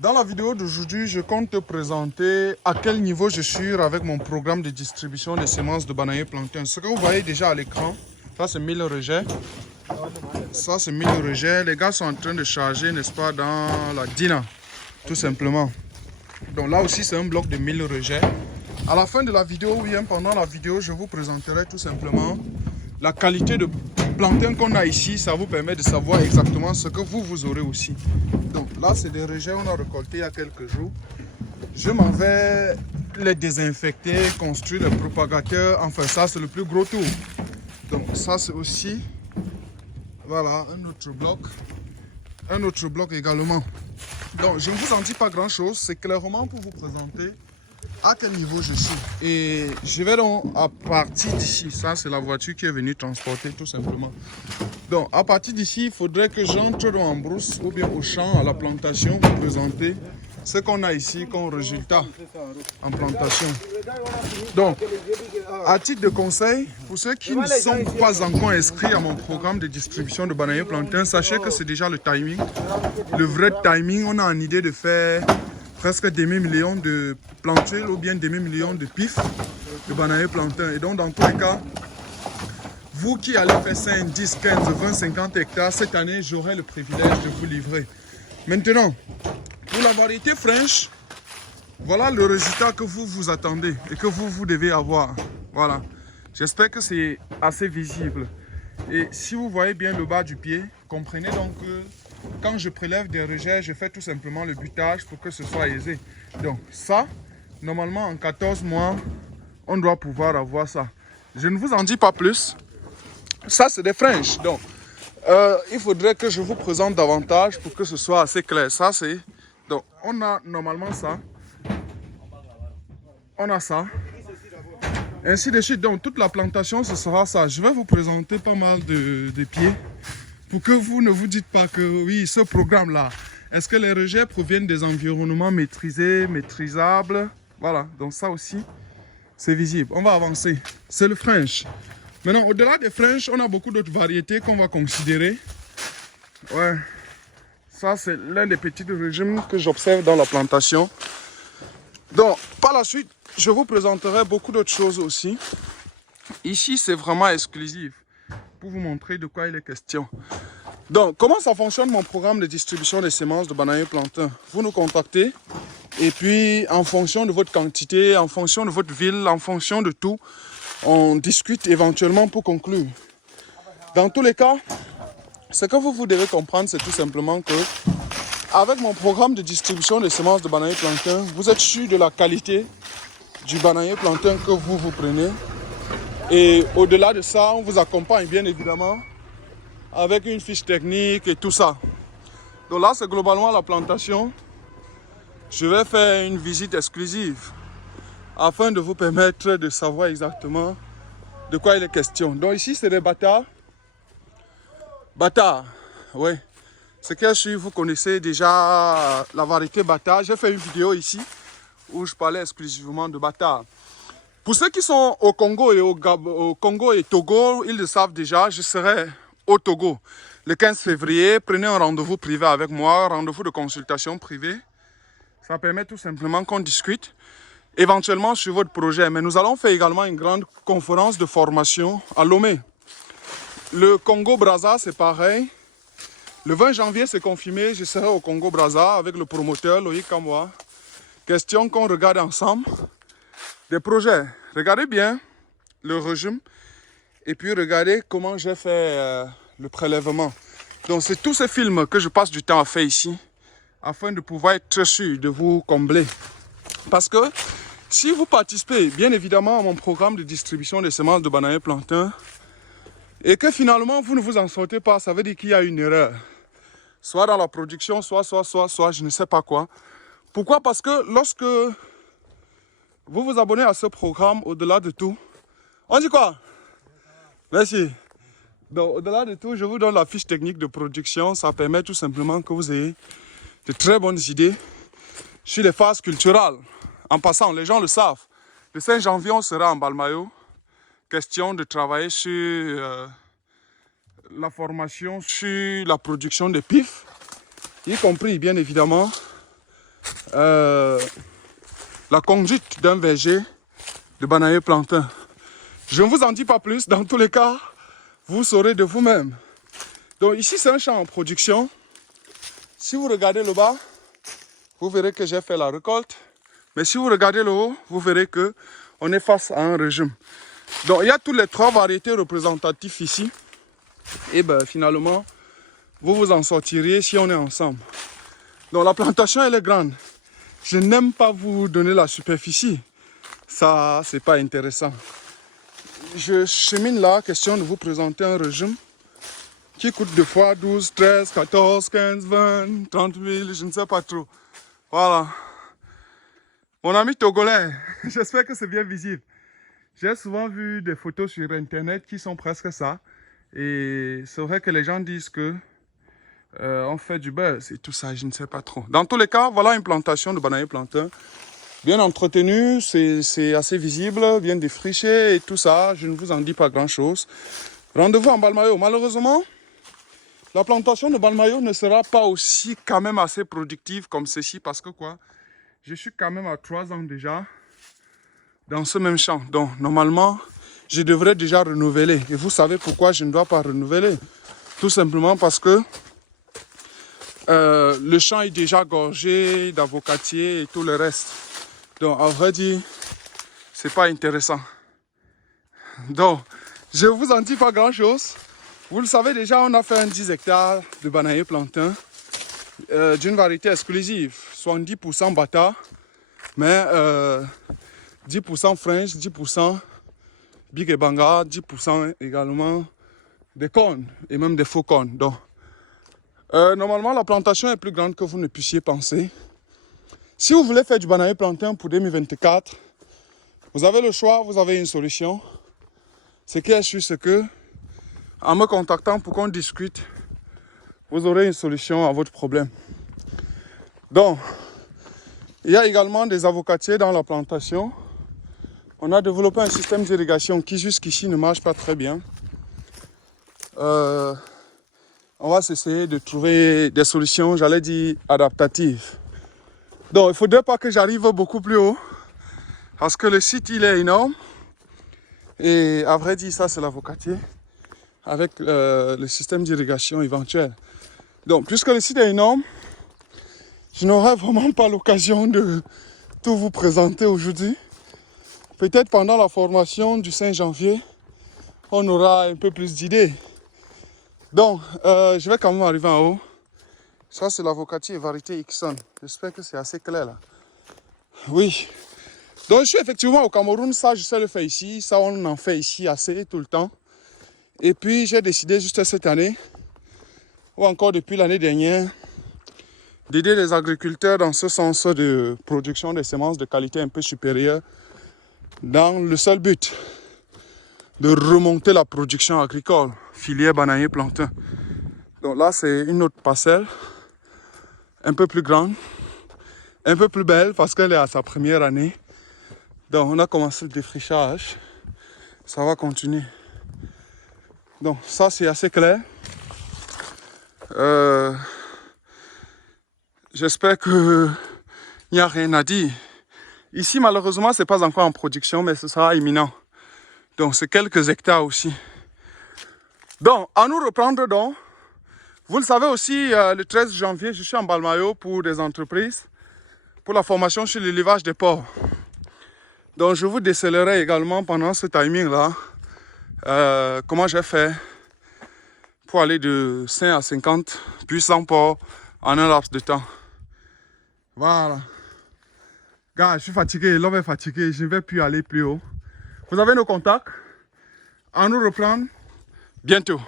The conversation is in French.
Dans la vidéo d'aujourd'hui, je compte te présenter à quel niveau je suis avec mon programme de distribution des semences de bananier plantain. Ce que vous voyez déjà à l'écran, ça c'est 1000 rejets. Ça c'est 1000 rejets. Les gars sont en train de charger, n'est-ce pas, dans la Dina, tout simplement. Donc là aussi c'est un bloc de 1000 rejets. À la fin de la vidéo, ou bien pendant la vidéo, je vous présenterai tout simplement la qualité de plantain qu'on a ici. Ça vous permet de savoir exactement ce que vous aurez aussi. Donc là, c'est des rejets qu'on a récoltés il y a quelques jours. Je m'en vais les désinfecter, construire les propagateurs. Enfin, ça, c'est le plus gros tour. Donc ça, c'est aussi, voilà, un autre bloc. Un autre bloc également. Donc, je ne vous en dis pas grand-chose. C'est clairement pour vous présenter à quel niveau je suis. Et je vais donc à partir d'ici. Ça, c'est la voiture qui est venue transporter tout simplement. Donc, à partir d'ici, il faudrait que j'entre en brousse ou bien au champ, à la plantation, pour présenter ce qu'on a ici comme résultat en plantation. Donc, à titre de conseil, pour ceux qui ne sont pas encore inscrits à mon programme de distribution de bananiers plantain, sachez que c'est déjà le timing. Le vrai timing, on a une idée de faire presque demi-million de plantules ou bien demi-million de pifs de bananiers plantain. Et donc, dans tous les cas, vous qui allez faire 5, 10, 15, 20, 50 hectares, cette année, j'aurai le privilège de vous livrer. Maintenant, pour la variété French, voilà le résultat que vous vous attendez et que vous devez avoir. Voilà. J'espère que c'est assez visible. Et si vous voyez bien le bas du pied, comprenez donc que quand je prélève des rejets, je fais tout simplement le butage pour que ce soit aisé. Donc ça, normalement en 14 mois, on doit pouvoir avoir ça. Je ne vous en dis pas plus. Ça, c'est des French. Donc, il faudrait que je vous présente davantage pour que ce soit assez clair. Ça, c'est... Donc, on a normalement ça. On a ça. Ainsi de suite. Donc, toute la plantation, ce sera ça. Je vais vous présenter pas mal de pieds pour que vous ne vous dites pas que, oui, ce programme-là, est-ce que les rejets proviennent des environnements maîtrisés, maîtrisables? Voilà. Donc, ça aussi, c'est visible. On va avancer. C'est le French. Maintenant, au-delà des French, on a beaucoup d'autres variétés qu'on va considérer. Ouais, ça c'est l'un des petits régimes que j'observe dans la plantation. Donc, par la suite, je vous présenterai beaucoup d'autres choses aussi. Ici, c'est vraiment exclusif pour vous montrer de quoi il est question. Donc, comment ça fonctionne mon programme de distribution des semences de bananier plantain? Vous nous contactez et puis en fonction de votre quantité, en fonction de votre ville, en fonction de tout, on discute éventuellement pour conclure. Dans tous les cas, ce que vous devez comprendre, c'est tout simplement que avec mon programme de distribution des semences de bananier plantain, vous êtes sûr de la qualité du bananier plantain que vous prenez. Et au-delà de ça, on vous accompagne bien évidemment avec une fiche technique et tout ça. Donc là, c'est globalement la plantation. Je vais faire une visite exclusive afin de vous permettre de savoir exactement de quoi il est question. Donc ici, c'est des bâtards. Bâtard, oui. C'est que vous connaissez déjà la variété bâtard. J'ai fait une vidéo ici où je parlais exclusivement de bâtard. Pour ceux qui sont au Congo et au Congo et Togo, ils le savent déjà, je serai au Togo le 15 février. Prenez un rendez-vous privé avec moi, rendez-vous de consultation privée. Ça permet tout simplement qu'on discute éventuellement sur votre projet. Mais nous allons faire également une grande conférence de formation à Lomé. Le Congo-Brazza, c'est pareil. Le 20 janvier, c'est confirmé, je serai au Congo-Brazza avec le promoteur Loïc Kamwa. Question qu'on regarde ensemble des projets. Regardez bien le régime et puis regardez comment j'ai fait le prélèvement. Donc, c'est tous ces films que je passe du temps à faire ici afin de pouvoir être très sûr de vous combler. Parce que si vous participez bien évidemment à mon programme de distribution des semences de bananier plantain et que finalement vous ne vous en sortez pas, ça veut dire qu'il y a une erreur. Soit dans la production, soit, je ne sais pas quoi. Pourquoi? Parce que lorsque vous vous abonnez à ce programme, au-delà de tout, on dit quoi? Merci. Donc, au-delà de tout, je vous donne la fiche technique de production. Ça permet tout simplement que vous ayez de très bonnes idées sur les phases culturelles. En passant, les gens le savent. Le 5 janvier, on sera en Balmayo. Question de travailler sur la formation, sur la production des pifs, y compris bien évidemment la conduite d'un verger de bananier plantain. Je ne vous en dis pas plus, dans tous les cas, vous saurez de vous-même. Donc ici c'est un champ en production. Si vous regardez le bas, vous verrez que j'ai fait la récolte. Mais si vous regardez le haut, vous verrez qu'on est face à un régime. Donc il y a toutes les 3 variétés représentatives ici. Et ben finalement, vous vous en sortiriez si on est ensemble. Donc la plantation elle est grande. Je n'aime pas vous donner la superficie. Ça, c'est pas intéressant. Je chemine là, question de vous présenter un régime qui coûte 2 fois 12, 13, 14, 15, 20, 30 000, je ne sais pas trop. Voilà. Mon ami togolais, j'espère que c'est bien visible. J'ai souvent vu des photos sur internet qui sont presque ça. Et c'est vrai que les gens disent que on fait du buzz et tout ça, je ne sais pas trop. Dans tous les cas, voilà une plantation de bananier plantain. Bien entretenue, c'est assez visible, bien défriché et tout ça. Je ne vous en dis pas grand-chose. Rendez-vous en Balmayo. Malheureusement, la plantation de Balmayo ne sera pas aussi quand même assez productive comme ceci parce que quoi, je suis quand même à 3 ans déjà dans ce même champ. Donc normalement, je devrais déjà renouveler. Et vous savez pourquoi je ne dois pas renouveler? Tout simplement parce que le champ est déjà gorgé d'avocatiers et tout le reste. Donc à vrai dire, c'est pas intéressant. Donc, je vous en dis pas grand chose. Vous le savez déjà, on a fait un 10 hectares de bananier plantain d'une variété exclusive. 70% bata, mais 10% French, 10% Big et Banga, 10% également des cornes et même des faux cornes. Donc, normalement, la plantation est plus grande que vous ne puissiez penser. Si vous voulez faire du bananier plantain pour 2024, vous avez le choix, vous avez une solution. Ce qui est sûr, c'est que, en me contactant pour qu'on discute, vous aurez une solution à votre problème. Donc, il y a également des avocatiers dans la plantation. On a développé un système d'irrigation qui jusqu'ici ne marche pas très bien. On va essayer de trouver des solutions, j'allais dire, adaptatives. Donc, il ne faudrait pas que j'arrive beaucoup plus haut, parce que le site, il est énorme. Et à vrai dire, ça, c'est l'avocatier, avec le système d'irrigation éventuel. Donc, puisque le site est énorme, je n'aurai vraiment pas l'occasion de tout vous présenter aujourd'hui. Peut-être pendant la formation du 5 janvier, on aura un peu plus d'idées. Donc, je vais quand même arriver en haut. Ça, c'est l'avocatier variété Ixon. J'espère que c'est assez clair là. Oui. Donc, je suis effectivement au Cameroun. Ça, je sais le faire ici. Ça, on en fait ici assez tout le temps. Et puis, j'ai décidé juste cette année, ou encore depuis l'année dernière, d'aider les agriculteurs dans ce sens de production de semences de qualité un peu supérieure, dans le seul but de remonter la production agricole, filière bananier plantain. Donc là, c'est une autre parcelle, un peu plus grande, un peu plus belle parce qu'elle est à sa première année. Donc on a commencé le défrichage, ça va continuer. Donc ça, c'est assez clair. J'espère qu'il n'y a rien à dire. Ici, malheureusement, ce n'est pas encore en production, mais ce sera imminent. Donc, c'est quelques hectares aussi. Donc, à nous reprendre donc. Vous le savez aussi, le 13 janvier, je suis en Balmayo pour des entreprises, pour la formation sur l'élevage des porcs. Donc, je vous décèlerai également pendant ce timing-là comment j'ai fait pour aller de 5 à 50 puis 100 porcs en un laps de temps. Voilà. Gars, je suis fatigué, l'homme est fatigué, je ne vais plus aller plus haut. Vous avez nos contacts. À nous reprendre bientôt.